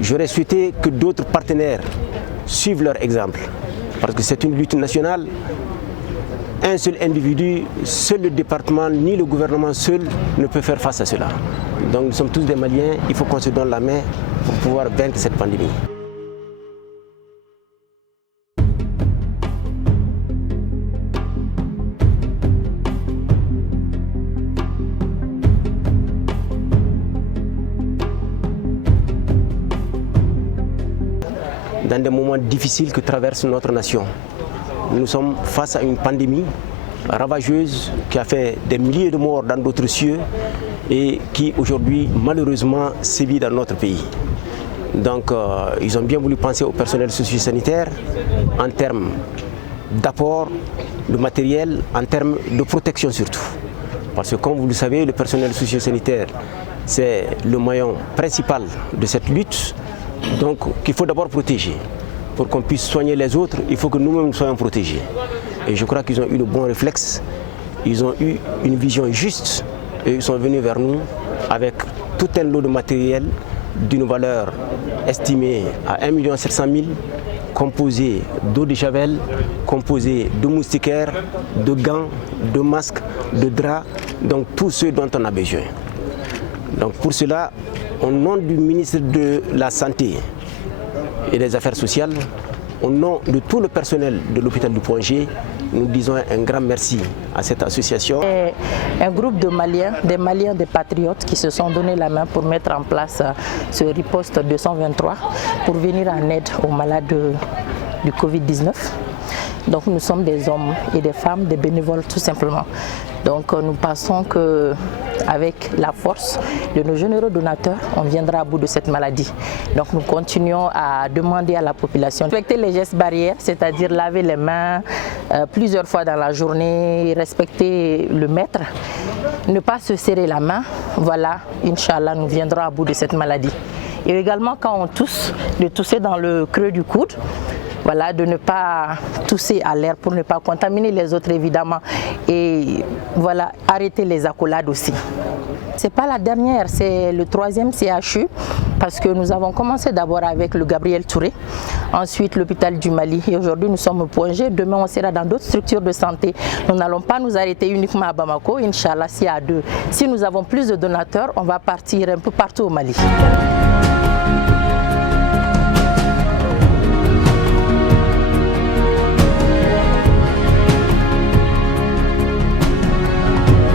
J'aurais souhaité que d'autres partenaires suivent leur exemple, parce que c'est une lutte nationale. Un seul individu, seul le département, ni le gouvernement seul ne peut faire face à cela. Donc nous sommes tous des Maliens, il faut qu'on se donne la main pour pouvoir vaincre cette pandémie. Dans des moments difficiles que traverse notre nation, nous sommes face à une pandémie ravageuse qui a fait des milliers de morts dans d'autres cieux et qui aujourd'hui malheureusement sévit dans notre pays. Donc ils ont bien voulu penser au personnel socio-sanitaire en termes d'apport de matériel, en termes de protection surtout. Parce que comme vous le savez, le personnel socio-sanitaire c'est le maillon principal de cette lutte, donc qu'il faut d'abord protéger. Pour qu'on puisse soigner les autres, il faut que nous-mêmes soyons protégés. Et je crois qu'ils ont eu le bon réflexe, ils ont eu une vision juste et ils sont venus vers nous avec tout un lot de matériel d'une valeur estimée à 1 700 000, composé d'eau de javel, composé de moustiquaires, de gants, de masques, de draps, donc tout ce dont on a besoin. Donc pour cela, au nom du ministre de la Santé et des Affaires sociales, au nom de tout le personnel de l'hôpital du Point G, nous disons un grand merci à cette association. Un groupe de Maliens, des patriotes qui se sont donné la main pour mettre en place ce riposte 223 pour venir en aide aux malades du Covid-19. Donc nous sommes des hommes et des femmes, des bénévoles tout simplement. Donc nous pensons qu'avec la force de nos généreux donateurs, on viendra à bout de cette maladie. Donc nous continuons à demander à la population de respecter les gestes barrières, c'est-à-dire laver les mains plusieurs fois dans la journée, respecter le mètre, ne pas se serrer la main. Voilà, Inch'Allah, nous viendrons à bout de cette maladie. Et également quand on tousse, de tousser dans le creux du coude. Voilà, de ne pas tousser à l'air pour ne pas contaminer les autres évidemment et voilà, arrêter les accolades aussi. Ce n'est pas la dernière, c'est le 3e CHU parce que nous avons commencé d'abord avec le Gabriel Touré, ensuite l'hôpital du Mali et aujourd'hui nous sommes au Point G. Demain on sera dans d'autres structures de santé. Nous n'allons pas nous arrêter uniquement à Bamako, Inch'Allah, si nous avons plus de donateurs, on va partir un peu partout au Mali.